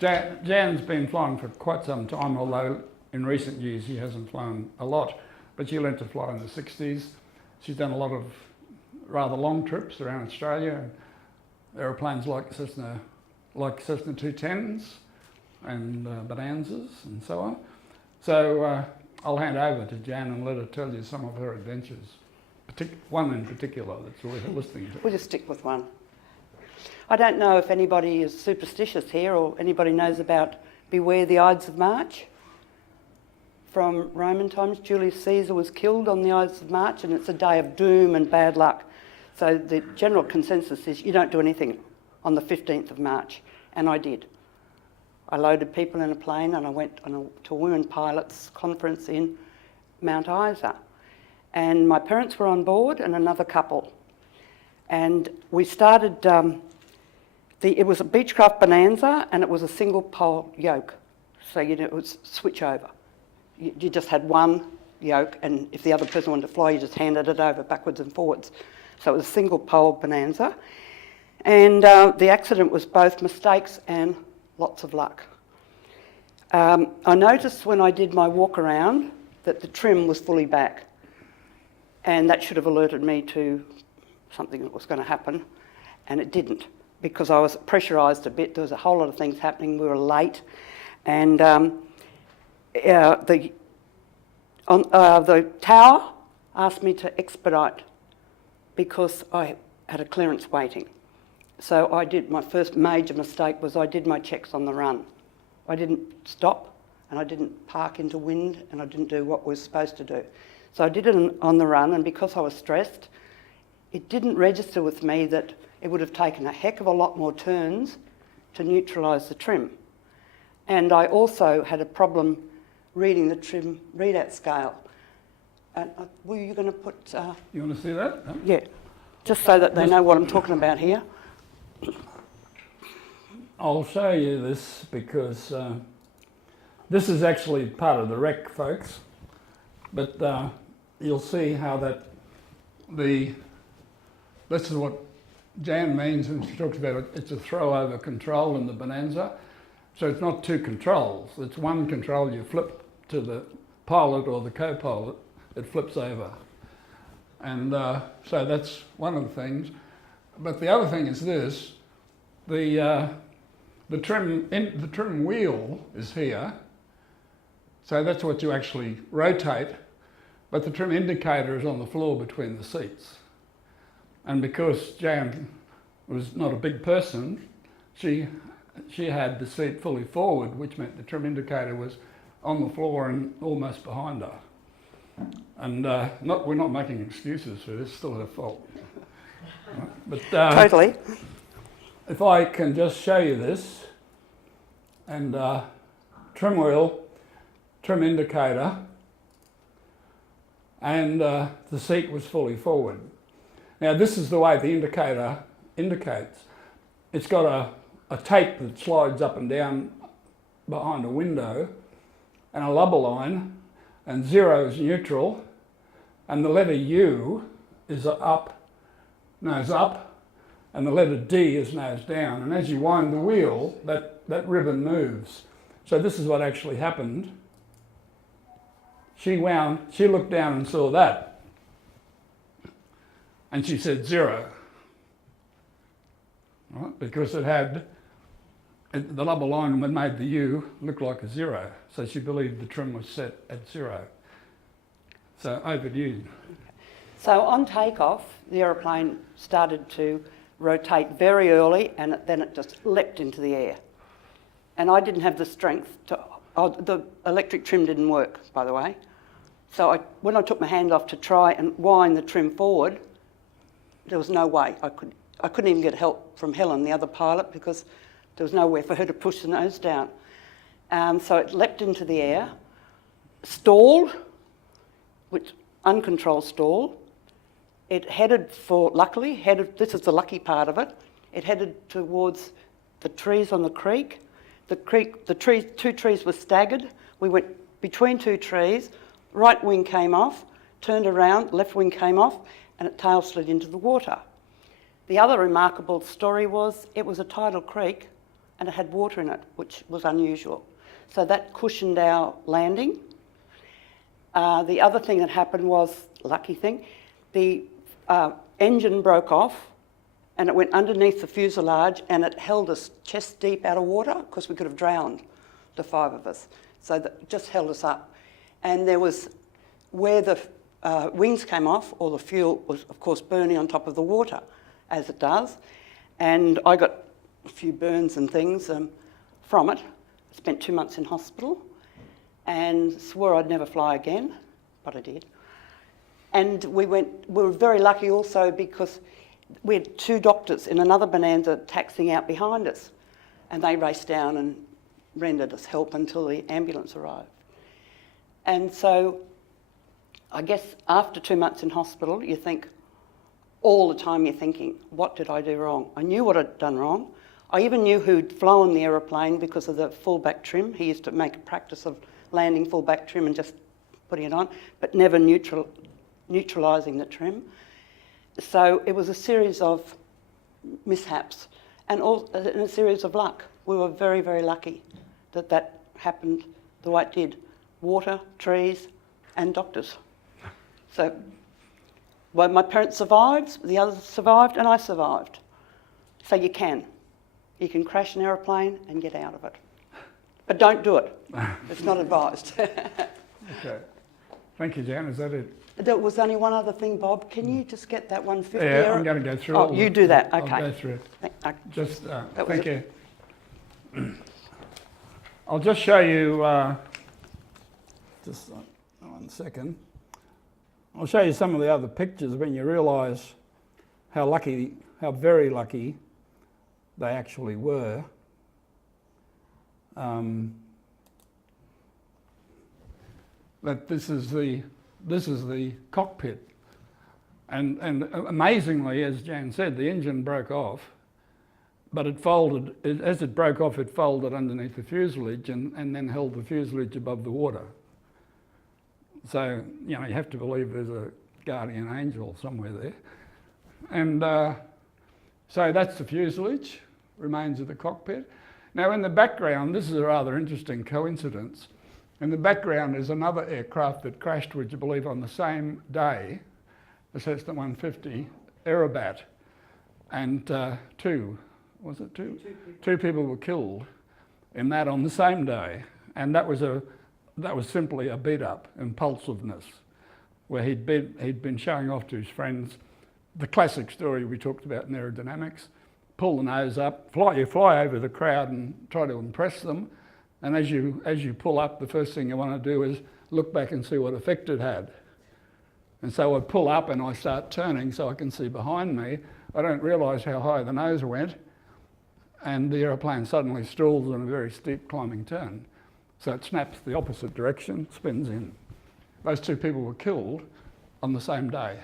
Jan's been flying for quite some time, although in recent years he hasn't flown a lot. But she learned to fly in the 60s. She's done a lot of rather long trips around Australia. Aeroplanes like Cessna 210s and Bonanzas and so on. So I'll hand over to Jan and let her tell you some of her adventures. One in particular that's worth listening to. We'll just stick with one. I don't know if anybody is superstitious here or anybody knows about Beware the Ides of March. From Roman times, Julius Caesar was killed on the Ides of March, and it's a day of doom and bad luck. So the general consensus is you don't do anything on the 15th of March, and I did. I loaded people in a plane and I went to a women pilots conference in Mount Isa. And my parents were on board and another couple. And we started, it was a Beechcraft Bonanza and it was a single pole yoke. So it was switch over. You just had one yoke, and if the other person wanted to fly, you just handed it over backwards and forwards. So it was a single pole Bonanza. And the accident was both mistakes and lots of luck. I noticed when I did my walk around that the trim was fully back, and that should have alerted me to something that was going to happen, and it didn't, because I was pressurised a bit. There was a whole lot of things happening. We were late, and the tower asked me to expedite because I had a clearance waiting. So I did, my first major mistake was I did my checks on the run. I didn't stop and I didn't park into wind and I didn't do what we were supposed to do. So I did it on the run, and because I was stressed, it didn't register with me that it would have taken a heck of a lot more turns to neutralise the trim. And I also had a problem reading the trim readout scale. And were you going to put... You want to see that? Huh? Yeah, just so that they know what I'm talking about here. I'll show you this because this is actually part of the wreck, folks. But you'll see how this is what Jan means when she talks about it. It's a throw-over control in the Bonanza. So it's not two controls. It's one control you flip to the pilot or the co-pilot. It flips over. And so that's one of the things. But the other thing is this. The trim wheel is here. So that's what you actually rotate, but the trim indicator is on the floor between the seats. And because Jan was not a big person, she had the seat fully forward, which meant the trim indicator was on the floor and almost behind her. And we're not making excuses for this, still her fault. But Totally. If I can just show you this, and trim wheel, trim indicator, and the seat was fully forward. Now this is the way the indicator indicates. It's got a tape that slides up and down behind a window, and a lubber line, and 0 is neutral, and the letter U is up, nose up, and the letter D is nose down. And as you wind the wheel, that ribbon moves. So this is what actually happened. She looked down and saw that. And she said 0. Right? Because the lubber line that made the U look like a 0. So she believed the trim was set at 0. So over to you. So on takeoff, the aeroplane started to rotate very early, and then it just leapt into the air. And I didn't have the strength to... the electric trim didn't work, by the way. So when I took my hand off to try and wind the trim forward, there was no way. I couldn't even get help from Helen, the other pilot, because there was nowhere for her to push the nose down. So it leapt into the air, stalled, which uncontrolled stall. It headed this is the lucky part of it, it headed towards the trees on the creek. Two trees were staggered. We went between two trees, right wing came off, turned around, left wing came off, and it tail slid into the water. The other remarkable story was it was a tidal creek, and it had water in it, which was unusual. So that cushioned our landing. The other thing that happened was, lucky thing, the engine broke off and it went underneath the fuselage and it held us chest deep out of water because we could have drowned, the 5 of us. So that just held us up. And there was, where the wings came off, all the fuel was of course burning on top of the water, as it does. And I got a few burns and things from it. Spent 2 months in hospital and swore I'd never fly again, but I did. And we were very lucky also because we had 2 doctors in another Bonanza taxiing out behind us, and they raced down and rendered us help until the ambulance arrived. And so I guess after 2 months in hospital, you think, all the time you're thinking, what did I do wrong? I knew what I'd done wrong. I even knew who'd flown the aeroplane because of the full back trim. He used to make a practice of landing full back trim and just putting it on, but never neutralising the trim. So it was a series of mishaps and a series of luck. We were very, very lucky that that happened the way it did. Water, trees and doctors. So well, my parents survived, the others survived and I survived. So you can crash an aeroplane and get out of it. But don't do it. It's not advised. Okay. Thank you, Jan. Is that it? There was only one other thing, Bob. Can you just get that 150? Yeah, I'm going to go through Oh, you do that. I'll Okay. go through it. Just, was thank you. I'll just show you, just 1 second. I'll show you some of the other pictures when you realise how lucky, how very lucky they actually were. That this is the cockpit, and amazingly, as Jan said, the engine broke off, but it folded. As it broke off, it folded underneath the fuselage and then held the fuselage above the water. So you know you have to believe there's a guardian angel somewhere there, and so that's the fuselage, remains of the cockpit. Now in the background, this is a rather interesting coincidence. In the background is another aircraft that crashed, would you believe, on the same day, the Cessna 150 Aerobat, and two people were killed in that on the same day, and that was simply a beat up, impulsiveness, where he'd been showing off to his friends the classic story we talked about in aerodynamics: pull the nose up, you fly over the crowd and try to impress them. And as you pull up, the first thing you want to do is look back and see what effect it had. And so I pull up and I start turning so I can see behind me. I don't realise how high the nose went, and the aeroplane suddenly stalls in a very steep climbing turn. So it snaps the opposite direction, spins in. Those 2 people were killed on the same day.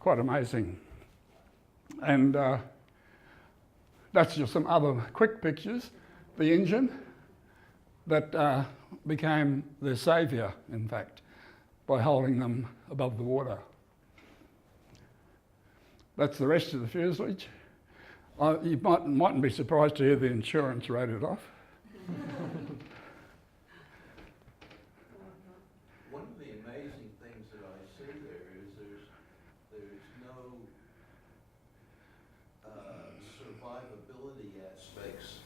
Quite amazing. And that's just some other quick pictures. The engine that became their saviour, in fact, by holding them above the water. That's the rest of the fuselage. You mightn't be surprised to hear the insurance wrote it off. One of the amazing things that I see there is there's no survivability aspects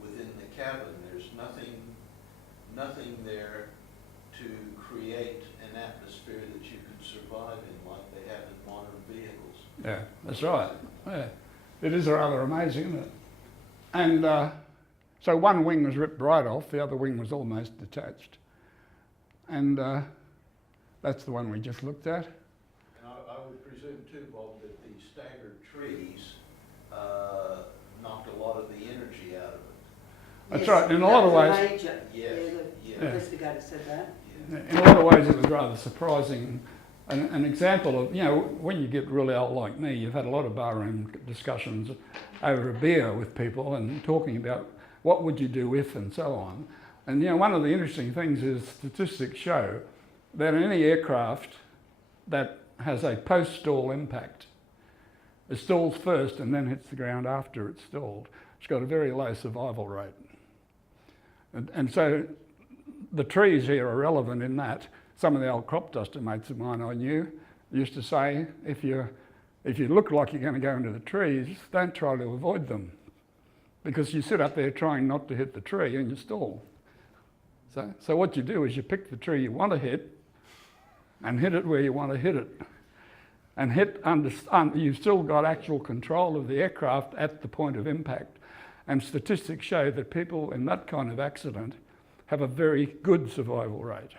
within the cabin. There's nothing there to create an atmosphere that you can survive in like they have in modern vehicles. Yeah, that's right. Yeah. It is rather amazing, isn't it? And so one wing was ripped right off, the other wing was almost detached. And that's the one we just looked at. And I would presume too, Bob, that the staggered trees knocked a lot of the energy out of it. That's right, in a lot of ways. The investigator said that. In a lot of ways it was rather surprising. An example of, you know, when you get really old like me, you've had a lot of barroom discussions over a beer with people and talking about what would you do if and so on. And you know, one of the interesting things is statistics show that any aircraft that has a post-stall impact, it stalls first and then hits the ground after it's stalled. It's got a very low survival rate. And so the trees here are relevant in that. Some of the old crop duster mates of mine I knew used to say, if you look like you're going to go into the trees, don't try to avoid them, because you sit up there trying not to hit the tree and you stall. So what you do is you pick the tree you want to hit and hit it where you want to hit it. And you've still got actual control of the aircraft at the point of impact. And statistics show that people in that kind of accident have a very good survival rate.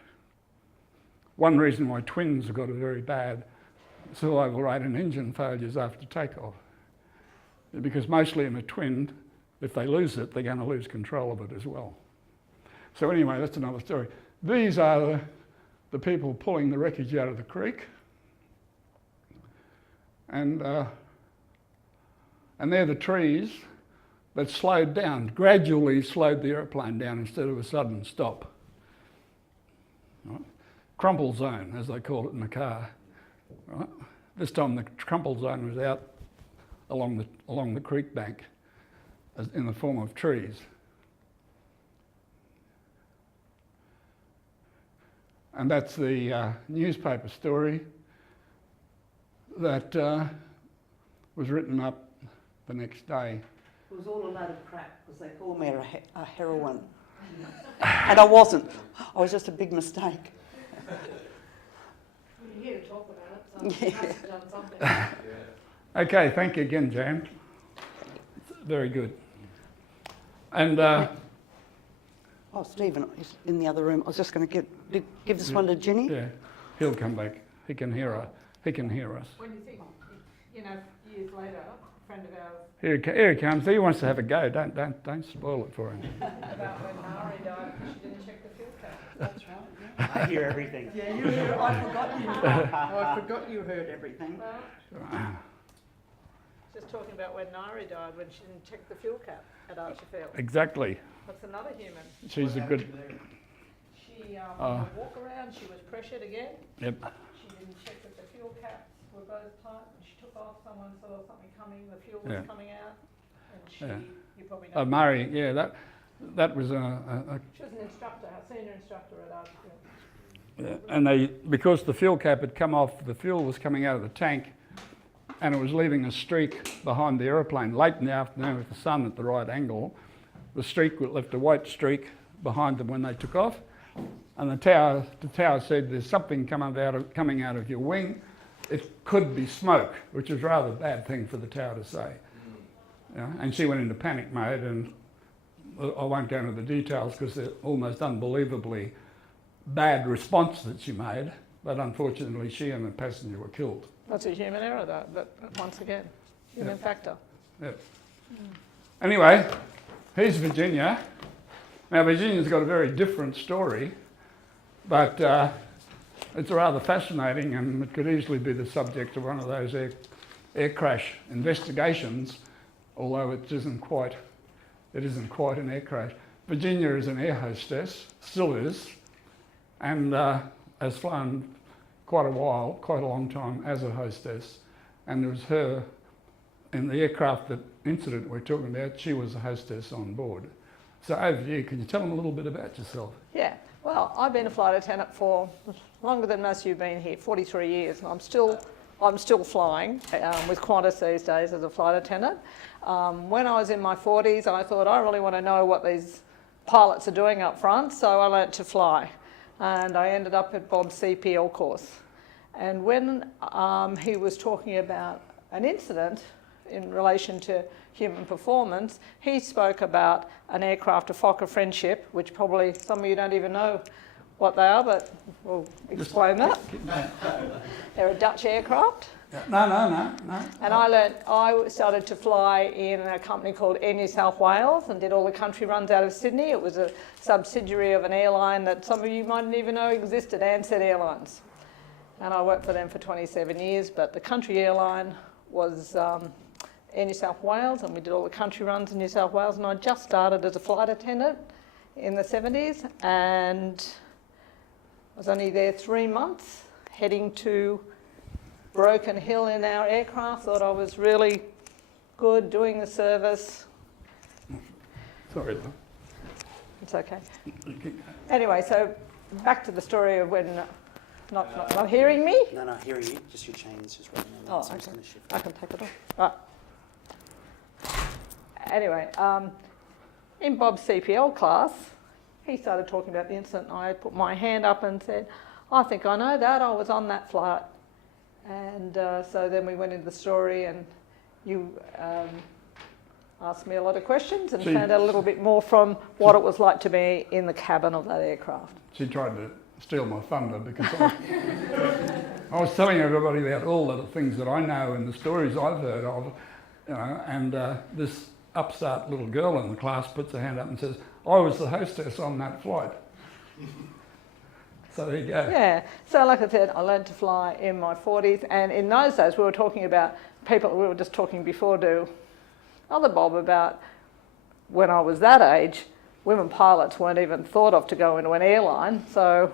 One reason why twins have got a very bad survival rate in engine failures after takeoff, because mostly in a twin, if they lose it, they're going to lose control of it as well. So anyway, that's another story. These are the people pulling the wreckage out of the creek. And they're the trees that slowed down, gradually slowed the aeroplane down instead of a sudden stop. Right? Crumple zone, as they call it in the car. Right? This time the crumple zone was out along the creek bank in the form of trees. And that's the newspaper story that was written up the next day. It was all a load of crap, because they called me a heroine. And I wasn't. I was just a big mistake. You're here to talk about it, so you must have done something. Okay, thank you again, Jan. Very good. And Oh, Stephen is in the other room. I was just going to give this one to Ginny. yeah, he'll come back. He can hear us. When do you think, years later, a friend of ours, Here he comes. He wants to have a go. Don't spoil it for him. about when Mari died, she didn't check the fuel cap. That's right. I hear everything. Yeah, you heard. I forgot you heard everything. Well, just talking about when Nari died, when she didn't check the fuel cap at Archerfield. Exactly. That's another human. She's a good. She, on the walk around, she was pressured again. Yep. She didn't check that the fuel caps were both tight. When she took off, someone saw something coming, the fuel was Yeah. coming out. And she, Yeah. you probably know. Murray. Yeah, that was a She was an instructor, a senior instructor at Archerfield. yeah. And because the fuel cap had come off, the fuel was coming out of the tank, and it was leaving a streak behind the aeroplane late in the afternoon with the sun at the right angle. The streak left a white streak behind them when they took off, and the tower said, "There's something coming out of your wing. It could be smoke," which was rather a bad thing for the tower to say. Yeah, and she went into panic mode, and I won't go into the details because they're almost unbelievably bad response that she made, but unfortunately she and the passenger were killed. That's a human error, though, but once again, human factor. Yep. Anyway, here's Virginia. Now Virginia's got a very different story, but it's rather fascinating, and it could easily be the subject of one of those air crash investigations, although it isn't quite an air crash. Virginia is an air hostess, still is, and has flown quite a long time as a hostess, and it was her, in the aircraft incident we're talking about, she was a hostess on board. So over to you, can you tell them a little bit about yourself? Yeah, well, I've been a flight attendant for longer than most of you have been here, 43 years, and I'm still flying with Qantas these days as a flight attendant. When I was in my 40s, I thought I really want to know what these pilots are doing up front, so I learnt to fly. And I ended up at Bob's CPL course. And when he was talking about an incident in relation to human performance, he spoke about an aircraft, a Fokker Friendship, which probably some of you don't even know what they are, but we'll explain that. They're a Dutch aircraft. No. And I started to fly in a company called Air New South Wales and did all the country runs out of Sydney. It was a subsidiary of an airline that some of you mightn't even know existed, Ansett Airlines. And I worked for them for 27 years, but the country airline was Air New South Wales, and we did all the country runs in New South Wales. And I just started as a flight attendant in the 70s, and I was only there 3 months, heading to Broken Hill in our aircraft. Thought I was really good doing the service, Sorry, love. It's okay. Anyway, so back to the story of when not hearing me. No, hearing you. Just your chain is just running on that, Oh, so I'm just okay. going to shift. I can take it off. Right. Anyway, in Bob's CPL class, he started talking about the incident. I put my hand up and said, I think I know that. I was on that flight. And so then we went into the story, and you asked me a lot of questions and So found out a little bit more from what it was like to be in the cabin of that aircraft. She tried to steal my thunder because I was telling everybody about all the things that I know and the stories I've heard of, you know, and this upstart little girl in the class puts her hand up and says, I was the hostess on that flight. So there you go. Yeah, so like I said, I learned to fly in my 40s, and in those days we were talking about people, we were just talking before to other Bob about when I was that age, women pilots weren't even thought of to go into an airline, so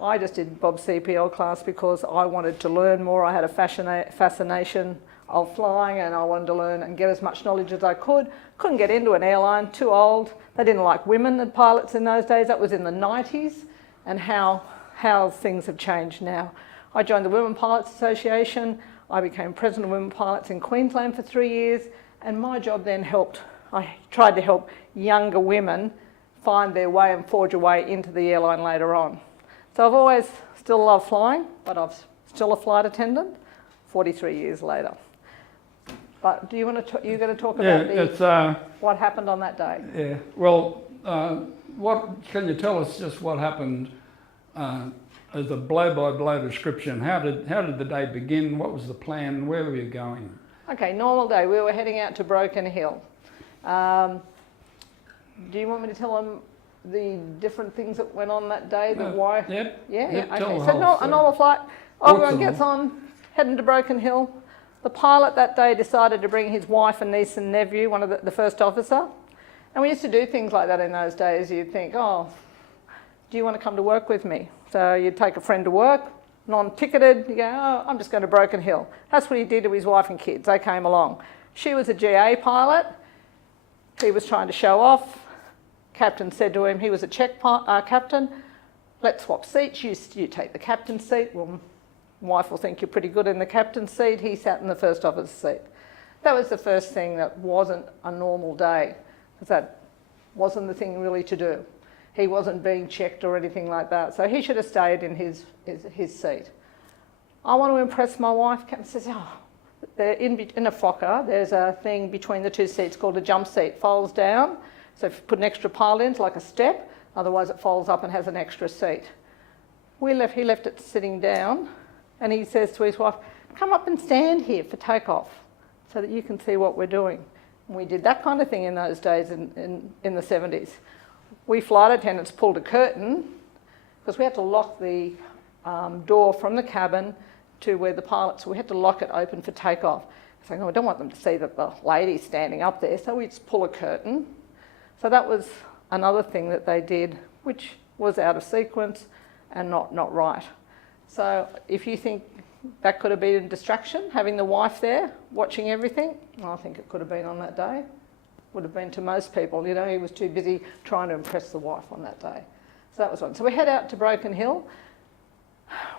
I just did Bob's CPL class because I wanted to learn more. I had a fascination of flying, and I wanted to learn and get as much knowledge as I could. Couldn't get into an airline, too old. They didn't like women as pilots in those days. That was in the 90s, and how things have changed now. I joined the Women Pilots Association. I became president of Women Pilots in Queensland for 3 years, and my job then I tried to help younger women find their way and forge a way into the airline later on. So I've always still loved flying, but I'm still a flight attendant 43 years later. But do you want to you're going to talk about what happened on that day? Yeah, well, what can you tell us just what happened as a blow-by-blow description? How did the day begin? What was the plan? Where were you going? Okay, normal day. We were heading out to Broken Hill. Do you want me to tell them the different things that went on that day? Why? Yep. Yeah. Yep, Okay. tell the So whole a story. normal flight. What's Everyone the gets on, heading to Broken Hill. The pilot that day decided to bring his wife and niece and nephew, one of the first officer. And we used to do things like that in those days. You'd think, oh, do you want to come to work with me? So you'd take a friend to work, non-ticketed. You go, oh, I'm just going to Broken Hill. That's what he did to his wife and kids. They came along. She was a GA pilot. He was trying to show off. Captain said to him, he was a Czech captain, let's swap seats. You take the captain's seat. Well, wife will think you're pretty good in the captain's seat. He sat in the first officer's seat. That was the first thing that wasn't a normal day, because that wasn't the thing really to do. He wasn't being checked or anything like that, so he should have stayed in his seat. I want to impress my wife. Captain says, oh, in a Fokker, there's a thing between the two seats called a jump seat. Folds down, so if you put an extra pile in, it's like a step, otherwise it folds up and has an extra seat. He left it sitting down, and he says to his wife, come up and stand here for takeoff so that you can see what we're doing. And we did that kind of thing in those days in the 70s. We flight attendants pulled a curtain because we had to lock the door from the cabin to where the pilots, we had to lock it open for takeoff. Saying, oh, I don't want them to see that the lady's standing up there, so we just pull a curtain. So that was another thing that they did, which was out of sequence and not right. So if you think that could have been a distraction, having the wife there, watching everything, I think it could have been on that day. Would have been to most people, you know, he was too busy trying to impress the wife on that day. So that was one. So we head out to Broken Hill.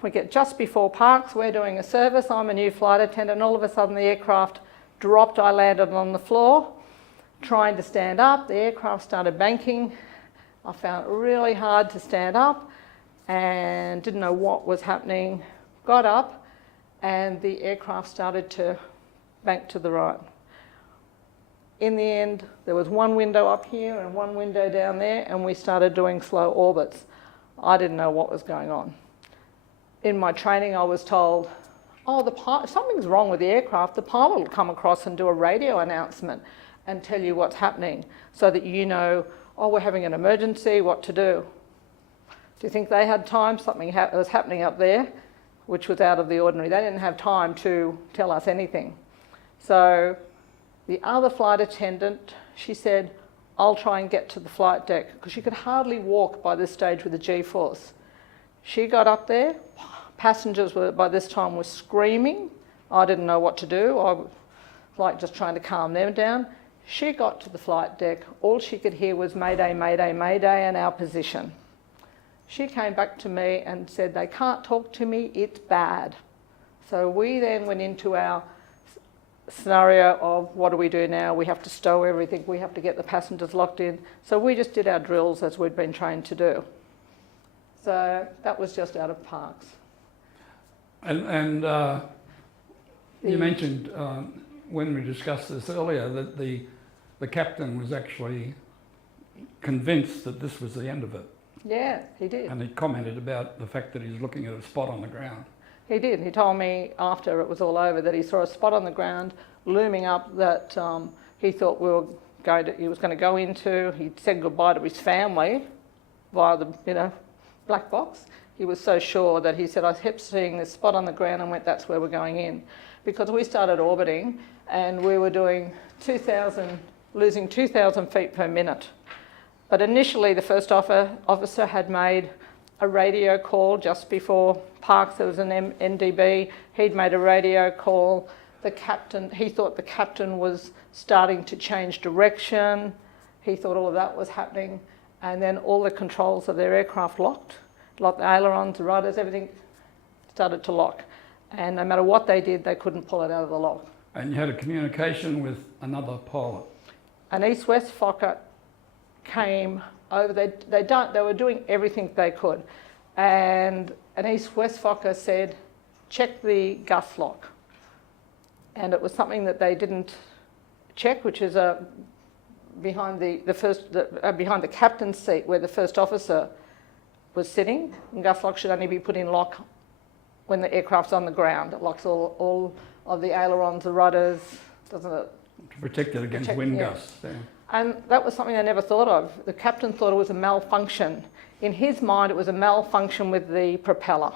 We get just before Parkes, we're doing a service, I'm a new flight attendant, and all of a sudden the aircraft dropped, I landed on the floor, trying to stand up, the aircraft started banking. I found it really hard to stand up and didn't know what was happening. Got up and the aircraft started to bank to the right. In the end, there was one window up here and one window down there, and we started doing slow orbits. I didn't know what was going on. In my training, I was told, oh, something's wrong with the aircraft. The pilot will come across and do a radio announcement and tell you what's happening so that you know, oh, we're having an emergency, what to do. Do you think they had time? Something was happening up there, which was out of the ordinary. They didn't have time to tell us anything. So the other flight attendant, she said, I'll try and get to the flight deck, because she could hardly walk by this stage with the G-force. She got up there, passengers by this time were screaming. I didn't know what to do. I was like just trying to calm them down. She got to the flight deck. All she could hear was Mayday, Mayday, Mayday, and our position. She came back to me and said, they can't talk to me, it's bad. So we then went into our scenario of what do we do now? We have to stow everything, we have to get the passengers locked in. So we just did our drills as we'd been trained to do. So that was just out of Parkes. And you mentioned when we discussed this earlier that the captain was actually convinced that this was the end of it. Yeah, he did. And he commented about the fact that he was looking at a spot on the ground. He did. He told me after it was all over that he saw a spot on the ground looming up that he thought he was going to go into. He said goodbye to his family via the black box. He was so sure that he said, I kept seeing this spot on the ground and went, that's where we're going in. Because we started orbiting and we were doing losing 2,000 feet per minute. But initially the first officer had made a radio call just before Parkes. There was an NDB. He'd made a radio call. He thought the captain was starting to change direction. He thought all of that was happening. And then all the controls of their aircraft locked the ailerons, the rudders, everything started to lock. And no matter what they did, they couldn't pull it out of the lock. And you had a communication with another pilot. An East-West Fokker came over. They were doing everything they could. And an East-West Fokker said, check the gas lock. And it was something that they didn't check, which is behind behind the captain's seat where the first officer was sitting. And gas lock should only be put in lock when the aircraft's on the ground. It locks all of the ailerons, the rudders, doesn't it? To protect it against wind gusts. Yeah. And that was something I never thought of. The captain thought it was a malfunction. In his mind, it was a malfunction with the propeller.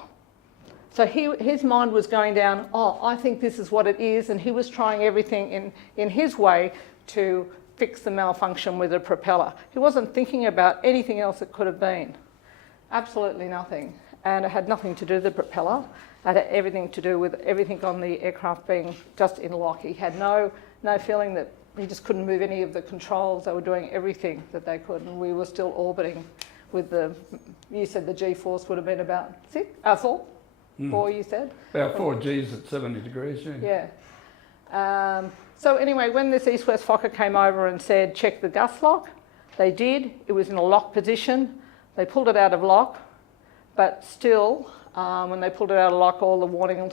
So his mind was going down, I think this is what it is, and he was trying everything in his way to fix the malfunction with the propeller. He wasn't thinking about anything else it could have been. Absolutely nothing. And it had nothing to do with the propeller. It had everything to do with everything on the aircraft being just in lock. He had no feeling that he just couldn't move any of the controls. They were doing everything that they could, and we were still orbiting with you said the G-force would have been about 4, you said? About 4 Gs at 70 degrees, yeah. Yeah. So anyway, when this East-West Fokker came over and said, check the gas lock, they did. It was in a lock position. They pulled it out of lock, but still, when they pulled it out of lock, all the warning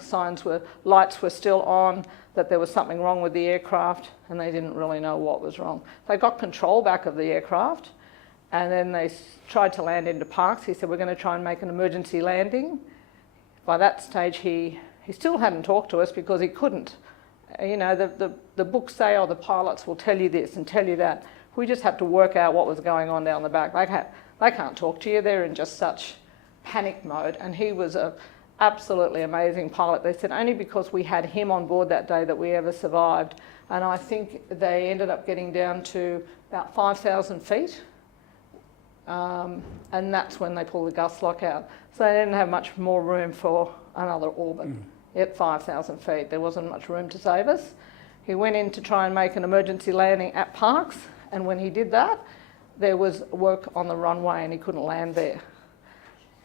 lights were still on, that there was something wrong with the aircraft, and they didn't really know what was wrong. They got control back of the aircraft, and then they tried to land into Parkes. He said, we're going to try and make an emergency landing. By that stage, he still hadn't talked to us because he couldn't. The books say, the pilots will tell you this and tell you that. We just had to work out what was going on down the back. They can't talk to you. They're in just such panic mode. And he was an absolutely amazing pilot. They said only because we had him on board that day that we ever survived. And I think they ended up getting down to about 5,000 feet. And that's when they pulled the gas lock out. So they didn't have much more room for another orbit. At 5,000 feet, there wasn't much room to save us. He went in to try and make an emergency landing at Parkes, and when he did that, there was work on the runway and he couldn't land there.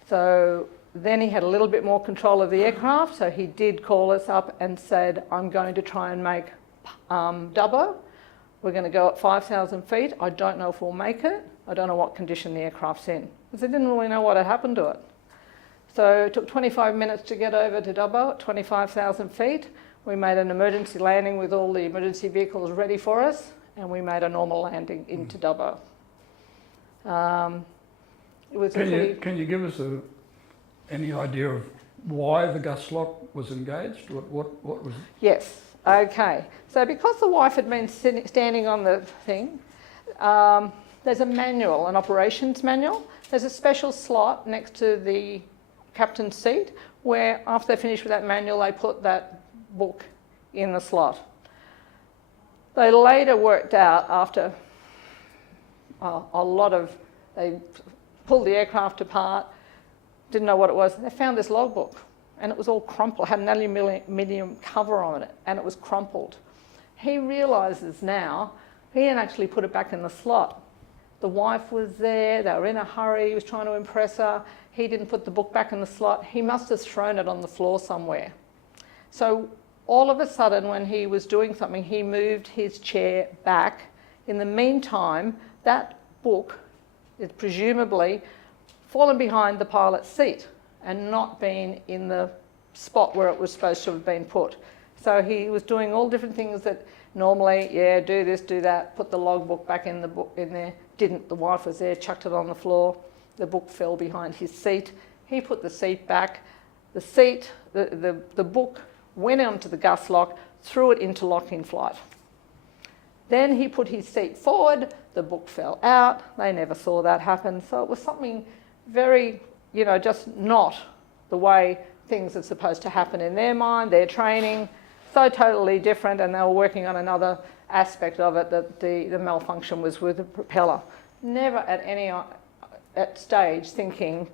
So then he had a little bit more control of the aircraft, so he did call us up and said, I'm going to try and make Dubbo. We're going to go at 5,000 feet. I don't know if we'll make it. I don't know what condition the aircraft's in, because they didn't really know what had happened to it. So it took 25 minutes to get over to Dubbo at 25,000 feet. We made an emergency landing with all the emergency vehicles ready for us, and we made a normal landing into Dubbo. It was Can you give us any idea of why the gas lock was engaged? What was? Yes. Okay. So because the wife had been standing on the thing, there's a manual, an operations manual. There's a special slot next to the captain's seat where after they finished with that manual, they put that book in the slot. They later worked out after they pulled the aircraft apart, didn't know what it was. They found this logbook and it was all crumpled, had an aluminium cover on it and it was crumpled. He realises now, He had actually put it back in the slot. The wife was there, they were in a hurry, he was trying to impress her. He didn't put the book back in the slot. He must have thrown it on the floor somewhere. So all of a sudden, when he was doing something, he moved his chair back. In the meantime, that book is presumably fallen behind the pilot's seat and not been in the spot where it was supposed to have been put. So he was doing all different things that normally, yeah, do this, do that, put the logbook back in the book in there. Didn't. The wife was there, chucked it on the floor. The book fell behind his seat. He put the seat back. The seat, the book went onto the gas lock, threw it into lock in flight. Then he put his seat forward, the book fell out. They never saw that happen. So it was something very, just not the way things are supposed to happen in their mind, their training, so totally different, and they were working on another aspect of it, that the malfunction was with the propeller. Never at any at stage thinking,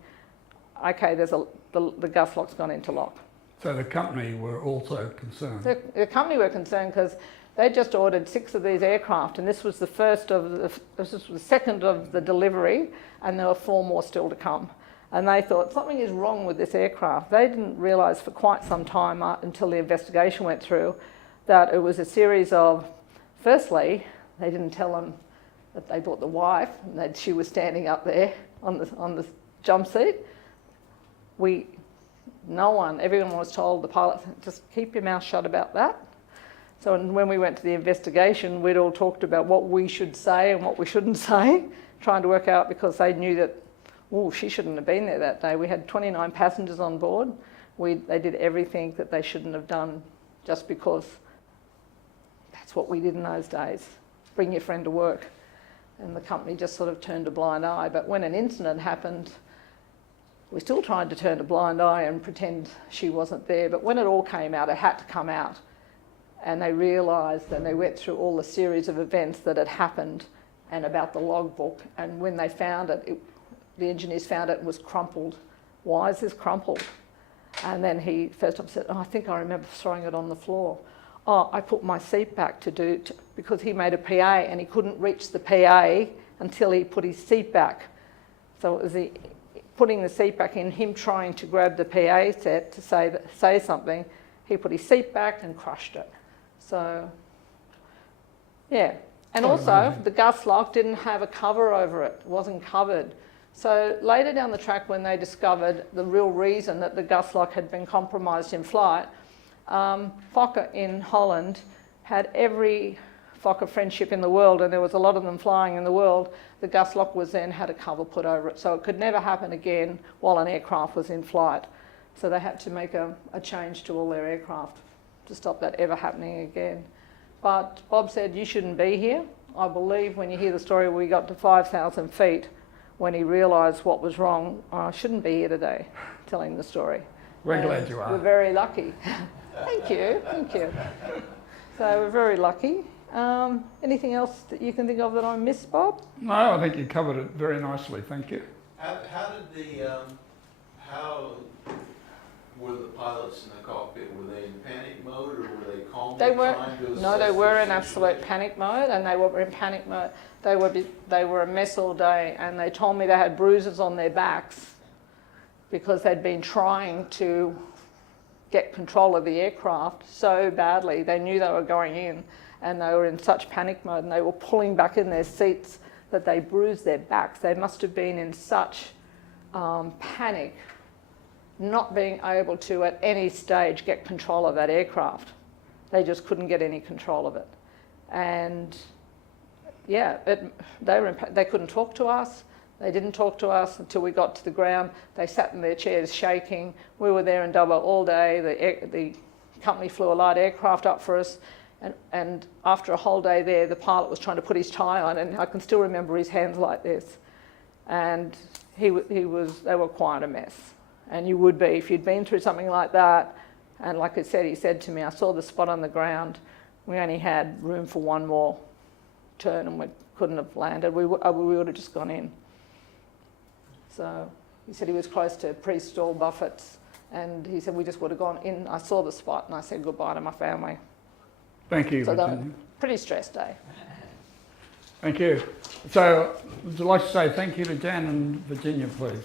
okay, the gas lock's gone into lock. So the company were also concerned. The company were concerned because they just ordered 6 of these aircraft, and this was the second of the delivery, and there were 4 more still to come. And they thought something is wrong with this aircraft. They didn't realise for quite some time until the investigation went through that it was a series of, firstly, they didn't tell them that they bought the wife and that she was standing up there on the jump seat. Everyone was told, the pilot, just keep your mouth shut about that. So when we went to the investigation, we'd all talked about what we should say and what we shouldn't say, trying to work out, because they knew that, she shouldn't have been there that day. We had 29 passengers on board. They did everything that they shouldn't have done just because that's what we did in those days. Bring your friend to work. And the company just sort of turned a blind eye. But when an incident happened, we still tried to turn a blind eye and pretend she wasn't there. But when it all came out, it had to come out. And they realised, and they went through all the series of events that had happened and about the logbook. And when they found it, the engineers found it was crumpled. Why is this crumpled? And then he first up said, I think I remember throwing it on the floor. I put my seat back because he made a PA and he couldn't reach the PA until he put his seat back. So it was putting the seat back in, him trying to grab the PA set to say something. He put his seat back and crushed it. So, yeah. And also, the gas lock didn't have a cover over it. It wasn't covered. So later down the track, when they discovered the real reason that the gas lock had been compromised in flight, Fokker in Holland had every Fokker friendship in the world, and there was a lot of them flying in the world. The gas lock was then had a cover put over it, so it could never happen again while an aircraft was in flight. So they had to make a change to all their aircraft to stop that ever happening again. But Bob said, you shouldn't be here. I believe when you hear the story, we got to 5,000 feet when he realised what was wrong. I shouldn't be here today telling the story. We're glad you are. We're very lucky. Thank you. So we're very lucky. Anything else that you can think of that I missed, Bob? No, I think you covered it very nicely. Thank you. How were the pilots in the cockpit? Were they in panic mode, or were they calm? They were in the absolute panic mode, and they were in panic mode. They were a mess all day, and they told me they had bruises on their backs because they'd been trying to get control of the aircraft so badly. They knew they were going in, and they were in such panic mode, and they were pulling back in their seats that they bruised their backs. They must have been in such panic, not being able to at any stage get control of that aircraft. They just couldn't get any control of it. And yeah, they couldn't talk to us. They didn't talk to us until we got to the ground. They sat in their chairs shaking. We were there in Dubbo all day. The company flew a light aircraft up for us. And after a whole day there, the pilot was trying to put his tie on, and I can still remember his hands like this. And they were quite a mess. And you would be if you'd been through something like that. And like I said, he said to me, I saw the spot on the ground. We only had room for one more turn, and we couldn't have landed. We would have just gone in. So he said he was close to pre-stall buffets, and he said we just would have gone in. I saw the spot, and I said goodbye to my family. Thank you, So that was Virginia. a pretty stressed day. Thank you. So, would you like to say thank you to Jan and Virginia, please?